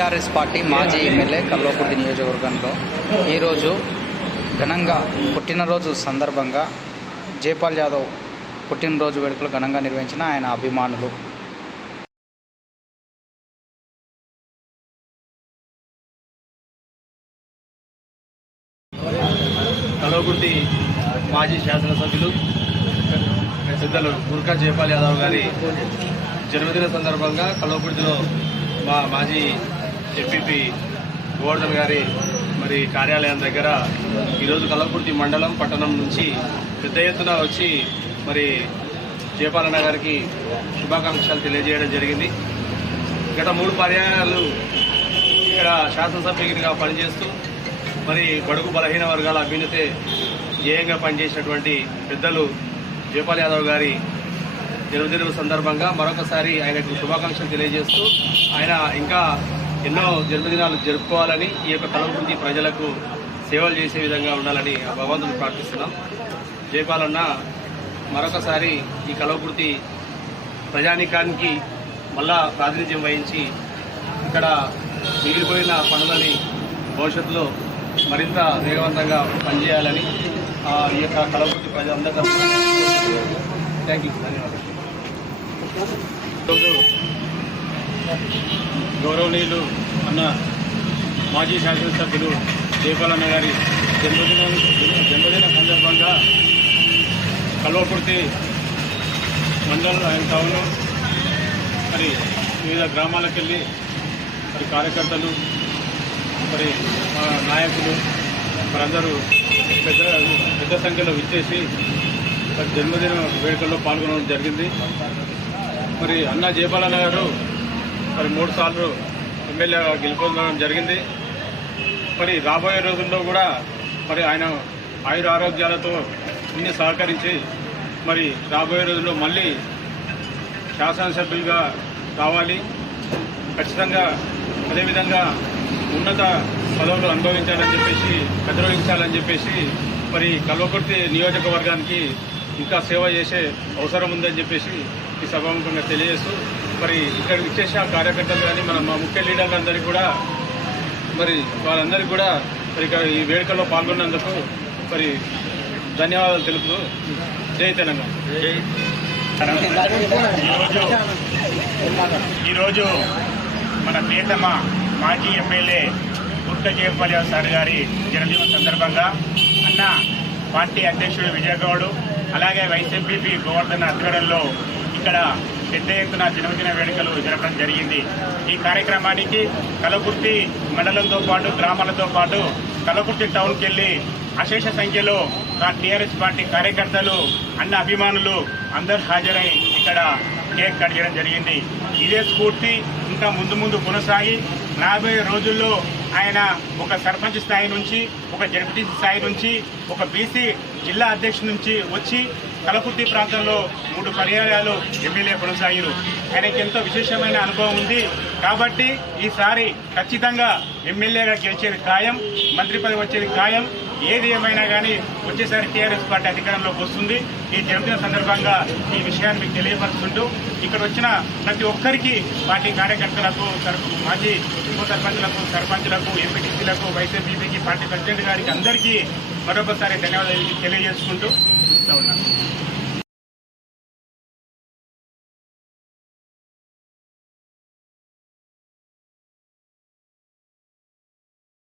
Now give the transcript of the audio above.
TRS party మాజీ MLA Kalwakurthy నియోజకవర్గంలో ఈరోజు ఘనంగా పుట్టినరోజు సందర్భంగా జైపాల్ యాదవ్ పుట్టినరోజు వేడుకలు ఘనంగా నిర్వహించిన ఆయన అభిమానులు. కలవకుర్తి మాజీ శాసనసభ్యులు పెద్దలు గుర్కా జైపాల్ యాదవ్ గారి జన్మదిన సందర్భంగా కలవకుర్తిలో మా మాజీ ఎంపీపీ గోవర్ధన్ గారి మరి కార్యాలయం దగ్గర ఈరోజు కలవకుర్తి మండలం పట్టణం నుంచి పెద్ద ఎత్తున వచ్చి మరి జయపాలన్న గారికి శుభాకాంక్షలు తెలియజేయడం జరిగింది. గత మూడు పర్యాయాలు ఇక్కడ శాసనసభ్యునిగా పనిచేస్తూ మరి బడుగు బలహీన వర్గాల అభ్యున్నతే ధ్యేయంగా పనిచేసినటువంటి పెద్దలు జయపాల్ యాదవ్ గారి జన్మదినం సందర్భంగా మరొకసారి ఆయనకు శుభాకాంక్షలు తెలియజేస్తూ ఆయన ఇంకా ఎన్నో జన్మదినాలు జరుపుకోవాలని ఈ యొక్క కలవృత్తి ప్రజలకు సేవలు చేసే విధంగా ఉండాలని ఆ భగవంతుని ప్రార్థిస్తున్నాం. జయపాలన్న మరొకసారి ఈ కలవకుర్తి ప్రజానికానికి మళ్ళా ప్రాతినిధ్యం వహించి ఇక్కడ మిగిలిపోయిన పనులని భవిష్యత్తులో మరింత వేగవంతంగా పనిచేయాలని ఈ యొక్క కలవకుర్తి ప్రజలందరూ థ్యాంక్ యూ ధన్యవాదాలు. గౌరవనీయులు అన్న మాజీ శాసనసభ్యులు జయపాలన్న గారి జన్మదినం జన్మదిన సందర్భంగా కల్వకుర్తి మండల్ ఆయన టౌన్ మరి వివిధ గ్రామాలకు వెళ్ళి మరి కార్యకర్తలు మరి మా నాయకులు మరందరూ పెద్ద పెద్ద సంఖ్యలో విచ్చేసి మరి జన్మదిన వేడుకల్లో పాల్గొనడం జరిగింది. మరి అన్న జయపాలన్న గారు మరి మూడు సార్లు ఎమ్మెల్యేగా గెలుపొందడం జరిగింది. మరి రాబోయే రోజుల్లో కూడా మరి ఆయన ఆయుర ఆరోగ్యాలతో ఇన్ని సహకరించి మరి రాబోయే రోజుల్లో మళ్ళీ శాసనసభ్యులుగా రావాలి. ఖచ్చితంగా అదేవిధంగా ఉన్నత పదవులు అనుభవించాలని చెప్పేసి ప్రతిరోగించాలని చెప్పేసి మరి కల్వకుర్తి నియోజకవర్గానికి ఇంకా సేవ చేసే అవసరం ఉందని చెప్పేసి ఈ సభాముఖంగా తెలియజేస్తూ మరి ఇక్కడ విశేష కార్యకర్తలు కానీ మన మా ముఖ్య లీడర్లందరికీ కూడా మరి వాళ్ళందరికీ కూడా మరి ఇక్కడ ఈ వేడుకల్లో పాల్గొన్నందుకు మరి ధన్యవాదాలు తెలుపుతూ జై తెలంగాణ. ఈరోజు ఈరోజు మన ప్రియతమ మాజీ ఎమ్మెల్యే గుట్ట జయపాల్ సార్ గారి జన్మదినం సందర్భంగా అన్న పార్టీ అధ్యక్షుడు విజయగౌడ్ అలాగే వైస్ ఎంపీపీ గోవర్ధన్ ఇక్కడ పెద్ద ఎత్తున జన్మదిన వేడుకలు జరపడం జరిగింది. ఈ కార్యక్రమానికి కలకుర్తి మండలంతో పాటు గ్రామాలతో పాటు కలకుర్తి టౌన్కి వెళ్ళి అశేష సంఖ్యలో టీఆర్ఎస్ పార్టీ కార్యకర్తలు అన్న అభిమానులు అందరూ హాజరై ఇక్కడ కేక్ కట్ చేయడం జరిగింది. ఇదే స్ఫూర్తి ఇంకా ముందు ముందు కొనసాగి రాబోయే రోజుల్లో ఆయన ఒక సర్పంచ్ స్థాయి నుంచి ఒక జడ్పీటీసీ స్థాయి నుంచి ఒక బీసీ జిల్లా అధ్యక్షుడి నుంచి వచ్చి కలకుర్తి ప్రాంతంలో మూడు పర్యాయాలు ఎమ్మెల్యే కొనసాగిరు. ఆయనకి ఎంతో విశేషమైన అనుభవం ఉంది. కాబట్టి ఈసారి ఖచ్చితంగా ఎమ్మెల్యేగా గెలిచేది ఖాయం మంత్రి పదవి వచ్చేది ఖాయం. ఏది ఏమైనా కానీ వచ్చేసారి టీఆర్ఎస్ పార్టీ అధికారంలోకి వస్తుంది. ఈ జన్మదిన సందర్భంగా ఈ విషయాన్ని మీకు తెలియపరుస్తుంటూ ఇక్కడ వచ్చిన ప్రతి ఒక్కరికి పార్టీ కార్యకర్తలకు మాజీ ఉప సర్పంచ్లకు సర్పంచులకు ఎంపీటీసీలకు వైసీపీకి పార్టీ ప్రెసిడెంట్ గారికి అందరికీ మరొకసారి ధన్యవాదాలు తెలియజేసుకుంటూ Arizona.